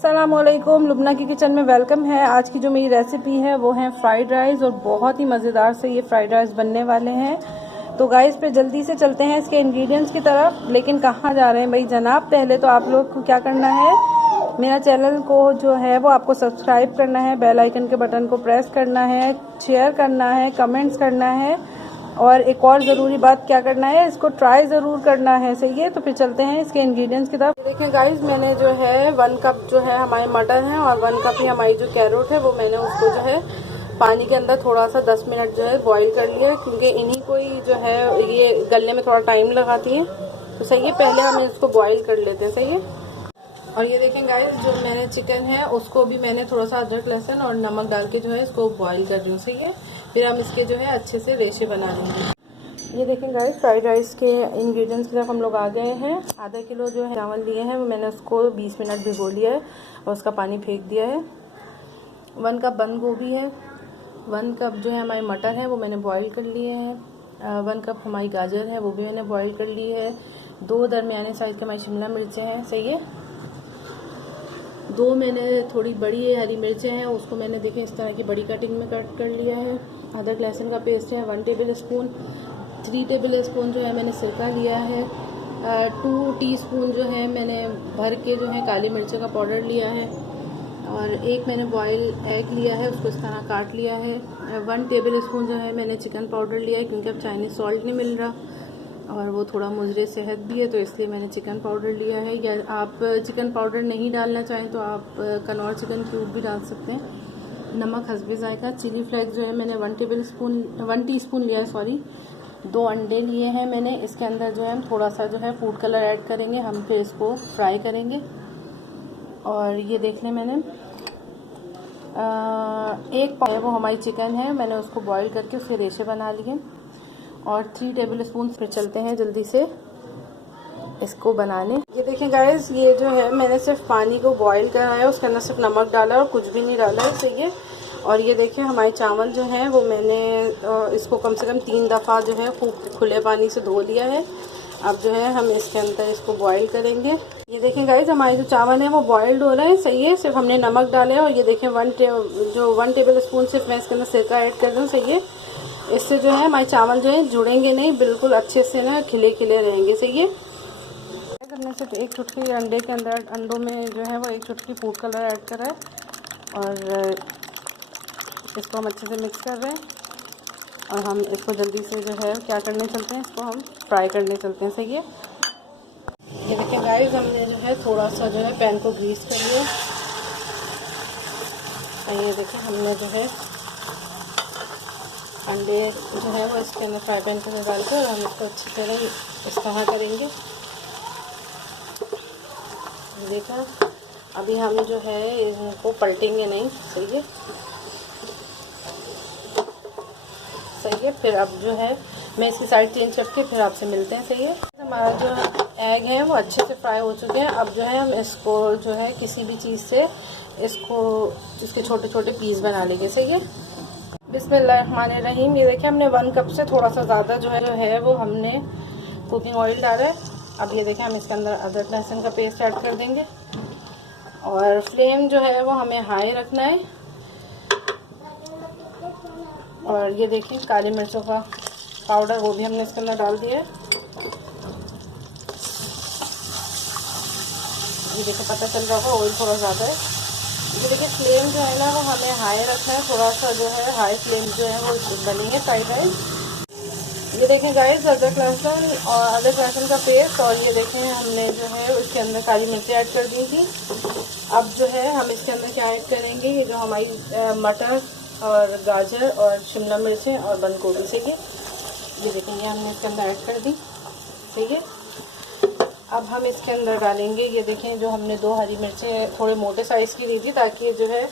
अस्सलामुअलैकुम, लुबना की किचन में वेलकम है। आज की जो मेरी रेसिपी है वो है फ्राइड राइस और बहुत ही मज़ेदार से ये फ्राइड राइस बनने वाले हैं। तो गाइस पे जल्दी से चलते हैं इसके इंग्रेडिएंट्स की तरफ। लेकिन कहाँ जा रहे हैं भाई जनाब, पहले तो आप लोग को क्या करना है, मेरा चैनल को जो है वो आपको सब्सक्राइब करना है, बेल आइकन के बटन को प्रेस करना है, शेयर करना है, कमेंट्स करना है और एक और ज़रूरी बात क्या करना है, इसको ट्राई ज़रूर करना है। सही है, तो फिर चलते हैं इसके इंग्रेडिएंट्स की तरफ। देखिए गाइस, मैंने जो है 1 कप जो है हमारे मटर हैं और 1 कप ही हमारी जो कैरोट है वो मैंने उसको जो है पानी के अंदर थोड़ा सा 10 मिनट जो है बॉईल कर लिया है, क्योंकि इन्हीं को ही जो है ये गलने में थोड़ा टाइम लगाती है। तो सही है, पहले हम इसको बॉईल कर लेते हैं। सही है। और ये देखें गाइस, जो मैंने चिकन है उसको भी मैंने थोड़ा सा अदरक लहसुन और नमक डाल के जो है इसको बॉईल कर रही हूँ। सही है, फिर हम इसके जो है अच्छे से रेशे बना लेंगे। ये देखें गाइस, फ्राइड राइस के इंग्रेडिएंट्स की तरफ हम लोग आ गए हैं। आधा किलो जो है चावल लिए हैं, मैंने उसको 20 मिनट भिगो लिया है और उसका पानी फेंक दिया है। 1 कप बंद गोभी है, 1 कप जो है हमारे मटर है वो मैंने बॉईल कर लिए हैं, 1 कप हमारी गाजर है वो भी मैंने बॉईल कर ली है, 2 दरमियाने साइज़ के हमारी शिमला मिर्चें हैं। सही है, 2 मैंने थोड़ी बड़ी हरी मिर्चें हैं, उसको मैंने देखें इस तरह की बड़ी कटिंग में कट कर लिया है। अदरक लहसुन का पेस्ट है 1 टेबल स्पून, 3 टेबल स्पून जो है मैंने सिरका लिया है, 2 टीस्पून जो है मैंने भर के जो है काली मिर्चों का पाउडर लिया है और 1 मैंने बॉयल एग लिया है, उसको इस तरह काट लिया है। 1 टेबल स्पून जो है मैंने चिकन पाउडर लिया है, क्योंकि अब चाइनीज़ सॉल्ट नहीं मिल रहा और वो थोड़ा मुजरे सेहत भी है, तो इसलिए मैंने चिकन पाउडर लिया है। या आप चिकन पाउडर नहीं डालना चाहें तो आप कनौर चिकन क्यूब भी डाल सकते हैं। नमक हस्बे जायका। चिली फ्लेक्स जो है मैंने 1 टीस्पून लिया है, सॉरी। 2 अंडे लिए हैं मैंने। इसके अंदर जो है हम थोड़ा सा जो है फूड कलर ऐड करेंगे, हम फिर इसको फ्राई करेंगे। और ये देख लें, मैंने 1 पाव वो हमारी चिकन है, मैंने उसको बॉईल करके उसके रेशे बना लिए और 3 टेबल स्पून पे चलते हैं जल्दी से इसको बनाने। ये देखें गाइस, ये जो है मैंने सिर्फ पानी को बॉईल करा है, उसके अंदर सिर्फ नमक डाला है और कुछ भी नहीं डाला है। सही है। और ये देखें हमारे चावल जो हैं वो मैंने इसको कम से कम 3 दफ़ा जो है खूब खुले पानी से धो लिया है। अब जो है हम इसके अंदर इसको बॉईल करेंगे। ये देखें गाइस, हमारे जो चावल हैं वो बॉइल्ड हो रहे हैं। सही है, सिर्फ हमने नमक डाला है और ये देखें 1 टेबल स्पून सिर्फ मैं इसके अंदर सिरका ऐड कर रही हूँ। सही है, इससे जो है हमारे चावल जो है जुड़ेंगे नहीं, बिल्कुल अच्छे से ना खिले खिले रहेंगे। सही है। हमने सिर्फ 1 चुटकी अंडों में जो है वो 1 चुटकी फूड कलर ऐड करा है और इसको हम अच्छे से मिक्स कर रहे हैं और हम इसको जल्दी से जो है क्या करने चलते हैं, इसको हम फ्राई करने चलते हैं। सही है। ये देखिए गाइस, हमने जो है थोड़ा सा जो है पैन को ग्रीस कर लिया। ये देखिए हमने जो है अंडे जो है वो इसके अंदर फ्राई पैन के अंदर डाल कर हम इसको अच्छी तरह इस तरह करेंगे। देखा, अभी हम जो है इनको पलटेंगे नहीं। सही है, सही है। फिर अब जो है मैं इसकी साइड चेंज करके फिर आपसे मिलते हैं। सही है। हमारा जो एग है वो अच्छे से फ्राई हो चुके हैं। अब जो है हम इसको जो है किसी भी चीज़ से इसके छोटे छोटे पीस बना लेंगे। सही है। बिस्मिल्लाहिर्रहमानिर्रहीम। ये देखिए हमने 1 कप से थोड़ा सा ज़्यादा जो है वो हमने कुकिंग ऑयल डाला है। अब ये देखें हम इसके अंदर अदरक लहसुन का पेस्ट ऐड कर देंगे और फ्लेम जो है वो हमें हाई रखना है। और ये देखें काली मिर्चों का पाउडर वो भी हमने इसके अंदर डाल दिया है। ये देखिए पता चल रहा होगा ऑयल थोड़ा ज़्यादा है। ये देखिए फ्लेम जो है ना वो हमें हाई रखना है, थोड़ा सा जो है हाई फ्लेम जो है वो बनी है फ्राइड राइस। ये देखें गाइस, अदरक लहसुन का पेस्ट और ये देखें हमने जो है उसके अंदर काली मिर्ची ऐड कर दी थी। अब जो है हम इसके अंदर क्या ऐड करेंगे, ये जो हमारी मटर और गाजर और शिमला मिर्चें और बंद गोभी। सही है, ये देखें ये हमने इसके अंदर ऐड कर दी। सही है। अब हम इसके अंदर डालेंगे, ये देखें जो हमने 2 हरी मिर्चें थोड़े मोटे साइज़ की ली थी, ताकि जो है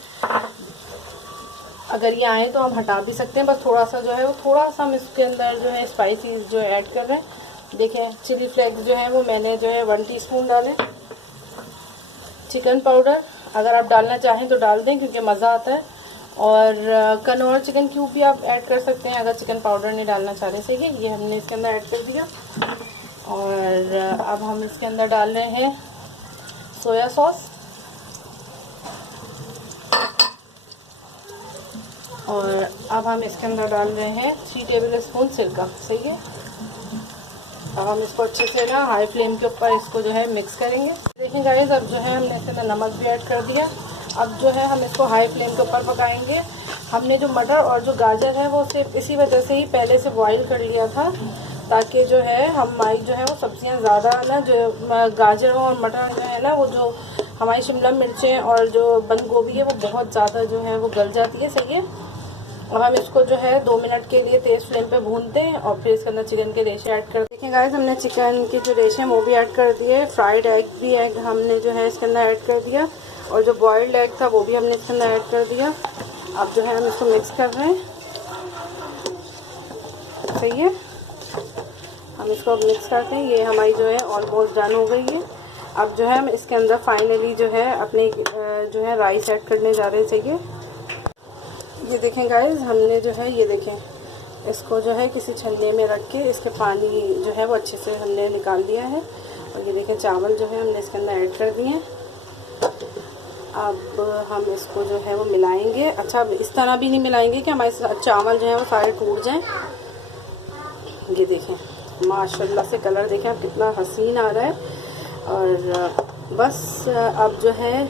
अगर ये आए तो हम हटा भी सकते हैं। बस थोड़ा सा जो है वो थोड़ा सा हम इसके अंदर जो है स्पाइसीज जो है ऐड कर रहे हैं। देखें चिली फ्लेक्स जो है वो मैंने जो है 1 टीस्पून डाले। चिकन पाउडर अगर आप डालना चाहें तो डाल दें, क्योंकि मज़ा आता है। और कनौर चिकन क्यूब भी आप ऐड कर सकते हैं अगर चिकन पाउडर नहीं डालना चाह रहे। सही है, ये हमने इसके अंदर ऐड कर दिया। और अब हम इसके अंदर डाल रहे हैं सोया सॉस। और अब हम इसके अंदर डाल रहे हैं 3 टेबल स्पून सिरका। सही है। अब हम इसको अच्छे से ना हाई फ्लेम के ऊपर इसको जो है मिक्स करेंगे। देखिए गाइस, अब जो है हमने इसके अंदर नमक भी ऐड कर दिया। अब जो है हम इसको हाई फ्लेम के ऊपर पकाएंगे। हमने जो मटर और जो गाजर है वो सिर्फ इसी वजह से ही पहले से बॉईल कर लिया था, ताकि जो है हमारी जो है वो सब्जियां ज़्यादा ना, जो गाजर और मटर जो है ना, वो जो हमारी शिमला मिर्चें और जो बंद गोभी है वो बहुत ज़्यादा जो है वो गल जाती है। सही है। अब हम इसको जो है 2 मिनट के लिए तेज़ फ्लेम पे भूनते हैं और फिर इसके अंदर चिकन के रेशे ऐड कर देखें गाइस। हमने चिकन के जो रेशे हैं वो भी ऐड कर दिए। फ्राइड एग हमने जो है इसके अंदर ऐड कर दिया और जो बॉइल्ड एग था वो भी हमने इसके अंदर ऐड कर दिया। अब जो है हम इसको मिक्स कर रहे हैं। सही है। हम इसको अब मिक्स करते हैं। ये हमारी जो है ऑलमोस्ट डन हो गई है। अब जो है हम इसके अंदर फाइनली जो है अपने जो है राइस ऐड करने जा रहे हैं। चाहिए ये देखें गाइस, हमने जो है ये देखें इसको जो है किसी छन्ने में रख के इसके पानी जो है वो अच्छे से हमने निकाल दिया है। और ये देखें चावल जो है हमने इसके अंदर ऐड कर दिए हैं। अब हम इसको जो है वो मिलाएंगे। अच्छा, इस तरह भी नहीं मिलाएंगे कि हमारे चावल जो है वो सारे टूट जाएं। ये देखें माशाल्लाह से कलर देखें अब कितना हसीन आ रहा है। और बस अब जो है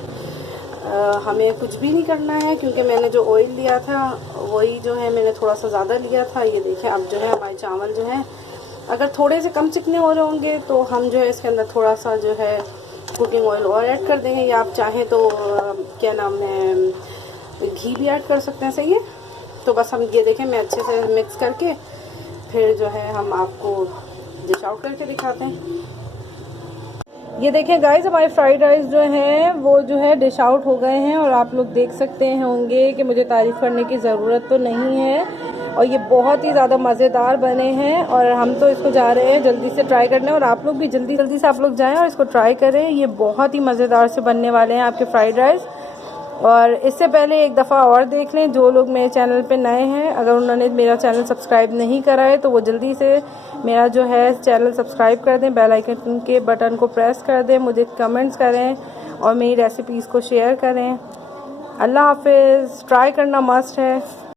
हमें कुछ भी नहीं करना है, क्योंकि मैंने जो ऑयल लिया था वही जो है मैंने थोड़ा सा ज़्यादा लिया था। ये देखें अब जो है हमारे चावल जो है अगर थोड़े से कम चिकने हो रहे होंगे तो हम जो है इसके अंदर थोड़ा सा जो है कुकिंग ऑयल और ऐड कर देंगे, या आप चाहें तो क्या नाम है घी भी ऐड कर सकते हैं। सही है। तो बस हम ये देखें मैं अच्छे से मिक्स करके फिर जो है हम आपको डिश आउट करके दिखाते हैं। ये देखें गाइस, हमारे फ्राइड राइस जो हैं वो जो है डिश आउट हो गए हैं और आप लोग देख सकते होंगे कि मुझे तारीफ़ करने की ज़रूरत तो नहीं है और ये बहुत ही ज़्यादा मज़ेदार बने हैं। और हम तो इसको जा रहे हैं जल्दी से ट्राई करने, और आप लोग भी जल्दी से आप लोग जाएं और इसको ट्राई करें। ये बहुत ही मज़ेदार से बनने वाले हैं आपके फ्राइड राइस। और इससे पहले एक दफ़ा और देख लें, जो लोग मेरे चैनल पे नए हैं, अगर उन्होंने मेरा चैनल सब्सक्राइब नहीं करा है तो वो जल्दी से मेरा जो है चैनल सब्सक्राइब कर दें, बेल आइकन के बटन को प्रेस कर दें, मुझे कमेंट्स करें और मेरी रेसिपीज़ को शेयर करें। अल्लाह हाफिज़। ट्राई करना मस्ट है।